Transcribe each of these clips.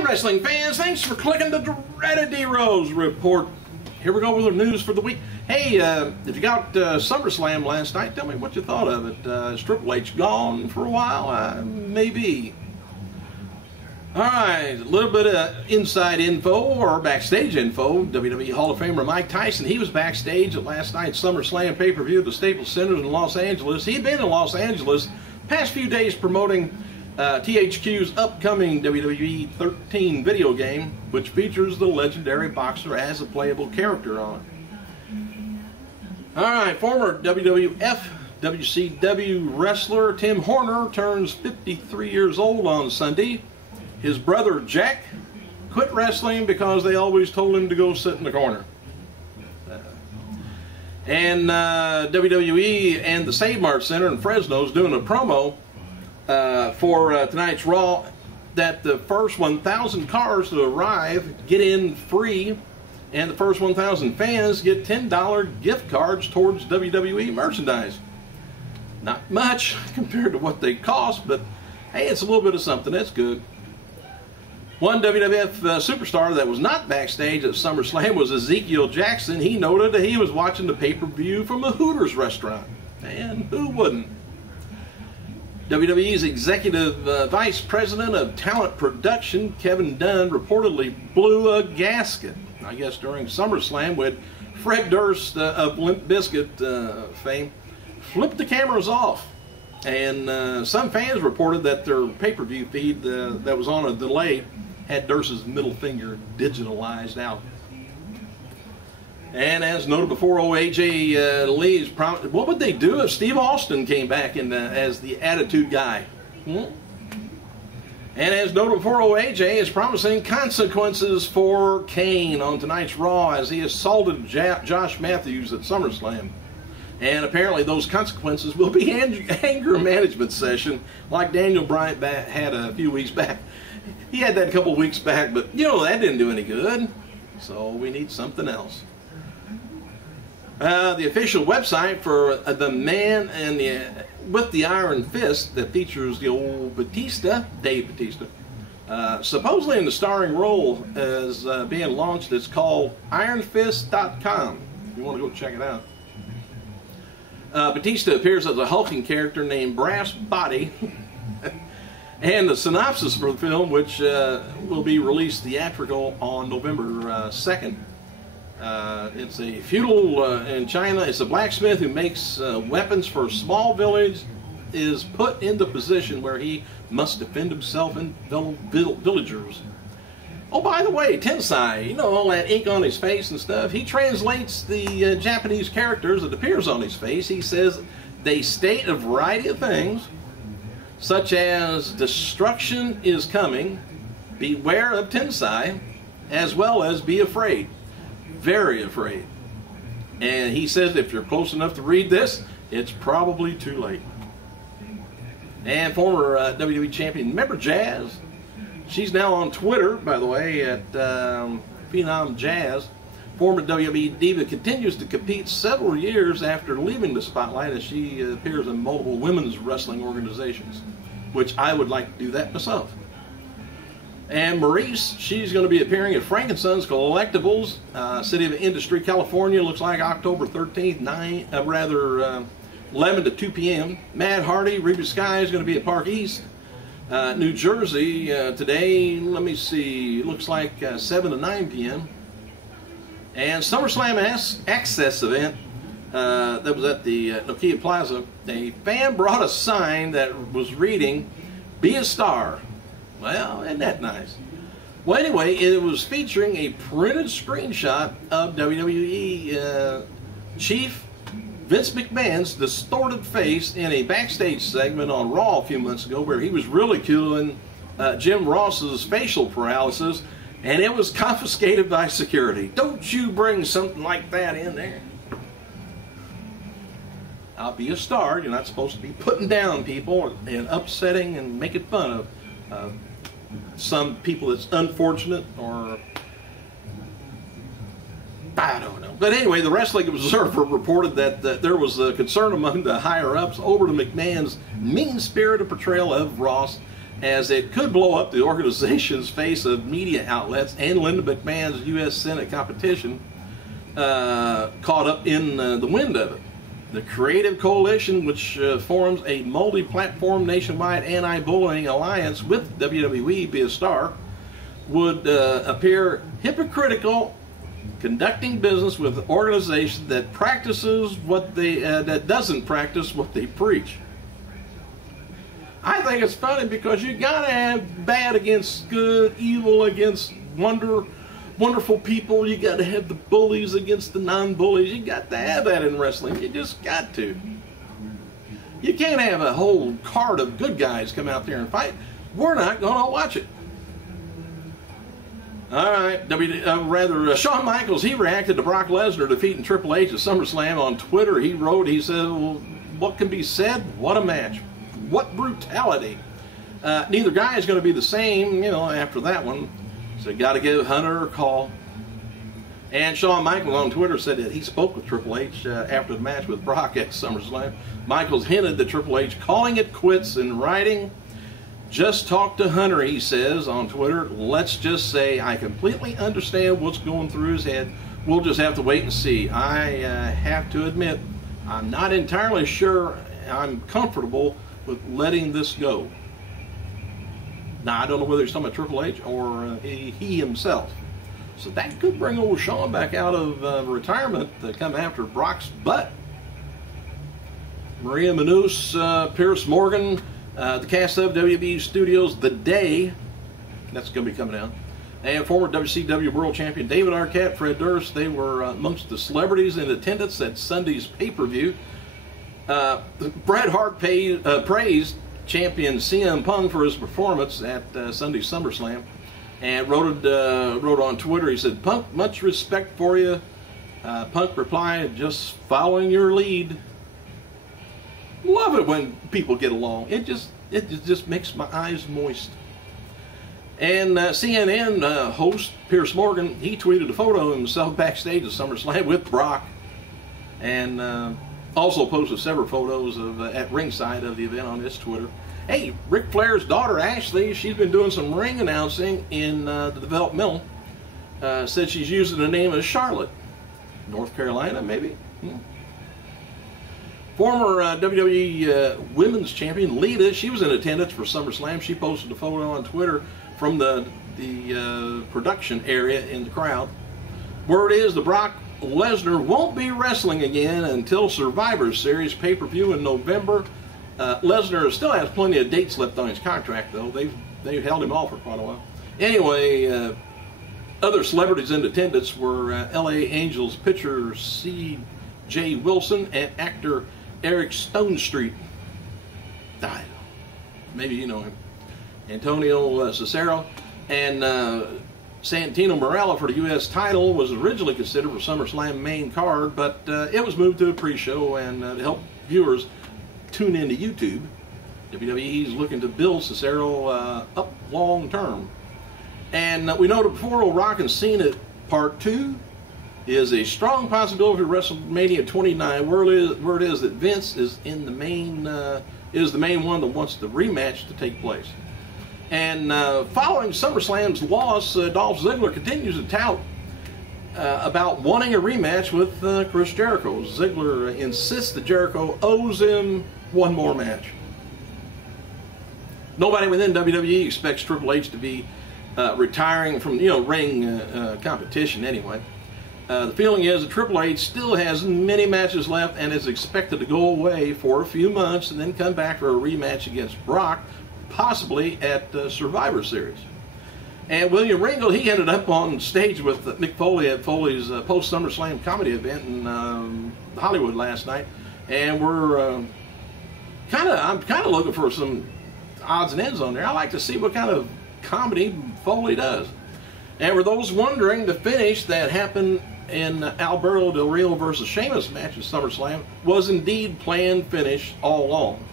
And wrestling fans, thanks for clicking the dreaded D-Rose Report. Here we go with the news for the week. Hey, if you got SummerSlam last night, tell me what you thought of it. Is Triple H gone for a while? Maybe. Alright, a little bit of inside info or backstage info. WWE Hall of Famer Mike Tyson, he was backstage at last night's SummerSlam pay-per-view at the Staples Center in Los Angeles. He'd been in Los Angeles past few days promoting THQ's upcoming WWE 13 video game, which features the legendary boxer as a playable character on it. Alright, former WWF WCW wrestler Tim Horner turns 53 years old on Sunday. His brother Jack quit wrestling because they always told him to go sit in the corner. And WWE and the Save Mart Center in Fresno is doing a promo for tonight's Raw that the first 1,000 cars to arrive get in free, and the first 1,000 fans get $10 gift cards towards WWE merchandise. Not much compared to what they cost, but hey, it's a little bit of something. That's good. One WWF superstar that was not backstage at SummerSlam was Ezekiel Jackson. He noted that he was watching the pay-per-view from a Hooters restaurant. And who wouldn't? WWE's Executive Vice President of Talent Production, Kevin Dunn, reportedly blew a gasket, I guess during SummerSlam, with Fred Durst of Limp Bizkit fame flipped the cameras off. And some fans reported that their pay-per-view feed that was on a delay had Durst's middle finger digitalized out. And as noted before, AJ Lee's promised, what would they do if Steve Austin came back in as the attitude guy? And as noted before, AJ is promising consequences for Kane on tonight's Raw as he assaulted Josh Matthews at SummerSlam. And apparently those consequences will be anger management session like Daniel Bryan had a few weeks back. He had that a couple weeks back, but you know, that didn't do any good. So we need something else. The official website for the Man with the Iron Fist that features the old Batista, Dave Batista, supposedly in the starring role as being launched. It's called ironfist.com. If you want to go check it out. Batista appears as a hulking character named Brass Body. And the synopsis for the film, which will be released theatrical on November 2nd. It's a feudal in China. It's a blacksmith who makes weapons for a small village, is put in the position where he must defend himself and fellow villagers. Oh, by the way, Tensai, you know, all that ink on his face and stuff, he translates the Japanese characters that appears on his face. He says they state a variety of things, such as destruction is coming, beware of Tensai, as well as be afraid. Very afraid. And he says if you're close enough to read this, it's probably too late. And former WWE champion, remember Jazz? She's now on Twitter, by the way, at Phenom Jazz. Former WWE diva continues to compete several years after leaving the spotlight as she appears in multiple women's wrestling organizations, which I would like to do that myself. And Maurice, she's going to be appearing at Frank & Sons Collectibles, City of Industry, California. Looks like October 13th, 11 to 2 p.m. Mad Hardy, Reba Sky is going to be at Park East. New Jersey today, let me see, looks like 7 to 9 p.m. And SummerSlam Access event that was at the Nokia Plaza. A fan brought a sign that was reading, "Be a Star." Well, isn't that nice? Well, anyway, it was featuring a printed screenshot of WWE Chief Vince McMahon's distorted face in a backstage segment on Raw a few months ago where he was ridiculing Jim Ross's facial paralysis, and it was confiscated by security. Don't you bring something like that in there. I'll be a star. You're not supposed to be putting down people and upsetting and making fun of some people that's unfortunate or I don't know. But anyway, the Wrestling Observer reported that there was a concern among the higher-ups over the McMahon's mean-spirited portrayal of Ross as it could blow up the organization's face of media outlets and Linda McMahon's U.S. Senate competition caught up in the wind of it. The Creative Coalition, which forms a multi-platform nationwide anti-bullying alliance with WWE via Star, would appear hypocritical, conducting business with an organization that practices what they that doesn't practice what they preach. I think it's funny because you gotta have bad against good, evil against wonderful people. You gotta have the bullies against the non-bullies. You got to have that in wrestling. You just got to. You can't have a whole card of good guys come out there and fight. We're not gonna watch it. All right, Shawn Michaels, he reacted to Brock Lesnar defeating Triple H at SummerSlam on Twitter. He wrote, he said, well, what can be said? What a match. What brutality. Neither guy is going to be the same, after that one. So you got to give Hunter a call. And Shawn Michaels on Twitter said that he spoke with Triple H after the match with Brock at SummerSlam. Michaels hinted that Triple H calling it quits in writing. Just talk to Hunter, he says on Twitter. Let's just say I completely understand what's going through his head. We'll just have to wait and see. I have to admit, I'm not entirely sure I'm comfortable with letting this go. Now, I don't know whether he's talking about Triple H or he himself. So that could bring old Shawn back out of retirement to come after Brock's butt. Maria Menounos, Pierce Morgan, the cast of WB Studios The Day, that's going to be coming out, and former WCW World Champion David Arquette, Fred Durst, they were amongst the celebrities in attendance at Sunday's pay-per-view. Bret Hart praised champion CM Punk for his performance at Sunday's SummerSlam, and wrote on Twitter, he said, Punk, much respect for you. Punk replied, just following your lead. Love it when people get along. It just makes my eyes moist. And CNN host Pierce Morgan, he tweeted a photo of himself backstage at SummerSlam with Brock, and also posted several photos of at ringside of the event on his Twitter. Hey, Ric Flair's daughter Ashley, she's been doing some ring announcing in the developmental. Said she's using the name of Charlotte, North Carolina, maybe. Former WWE Women's Champion Lita, she was in attendance for SummerSlam. She posted a photo on Twitter from the production area in the crowd. Word is the Brock Lesnar won't be wrestling again until Survivor Series pay-per-view in November. Lesnar still has plenty of dates left on his contract, though. They've held him off for quite a while. Anyway, other celebrities in attendance were LA Angels pitcher C.J. Wilson and actor Eric Stonestreet. Maybe you know him. Antonio Cesaro and Santino Marella for the U.S. title was originally considered for SummerSlam main card, but it was moved to a pre-show, and to help viewers tune into YouTube, WWE is looking to build Cesaro up long term. And we noted before, Rock and Cena Part 2 is a strong possibility for WrestleMania 29. Word is that Vince is in the main one that wants the rematch to take place. And following SummerSlam's loss, Dolph Ziggler continues to tout about wanting a rematch with Chris Jericho. Ziggler insists that Jericho owes him one more match. Nobody within WWE expects Triple H to be retiring from ring competition anyway. The feeling is that Triple H still has many matches left and is expected to go away for a few months and then come back for a rematch against Brock, possibly at Survivor Series. And William Regal, he ended up on stage with Mick Foley at Foley's post-SummerSlam comedy event in Hollywood last night, and I'm kind of looking for some odds and ends on there. I like to see what kind of comedy Foley does. And for those wondering, the finish that happened in Alberto Del Rio versus Sheamus match at SummerSlam was indeed planned finish all along.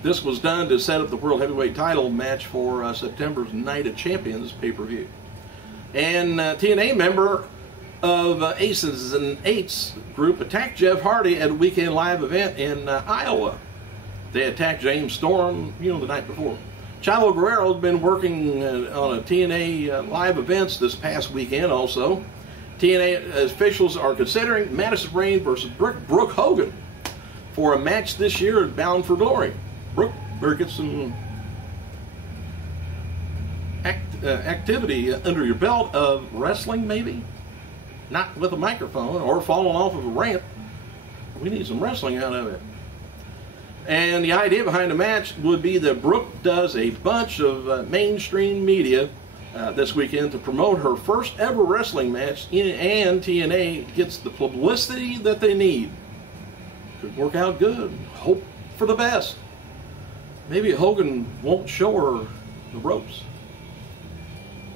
This was done to set up the World Heavyweight title match for September's Night of Champions pay-per-view. And TNA member of Aces and Eights group attacked Jeff Hardy at a Weekend Live event in Iowa. They attacked James Storm, the night before. Chavo Guerrero has been working on a TNA live events this past weekend also. TNA officials are considering Madison Rayne versus Brooke Hogan for a match this year at Bound for Glory. Brooke better get some activity under your belt of wrestling, maybe? Not with a microphone or falling off of a ramp. We need some wrestling out of it. And the idea behind the match would be that Brooke does a bunch of mainstream media this weekend to promote her first ever wrestling match, and TNA gets the publicity that they need. Could work out good. Hope for the best. Maybe Hogan won't show her the ropes.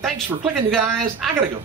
Thanks for clicking, you guys. I gotta go.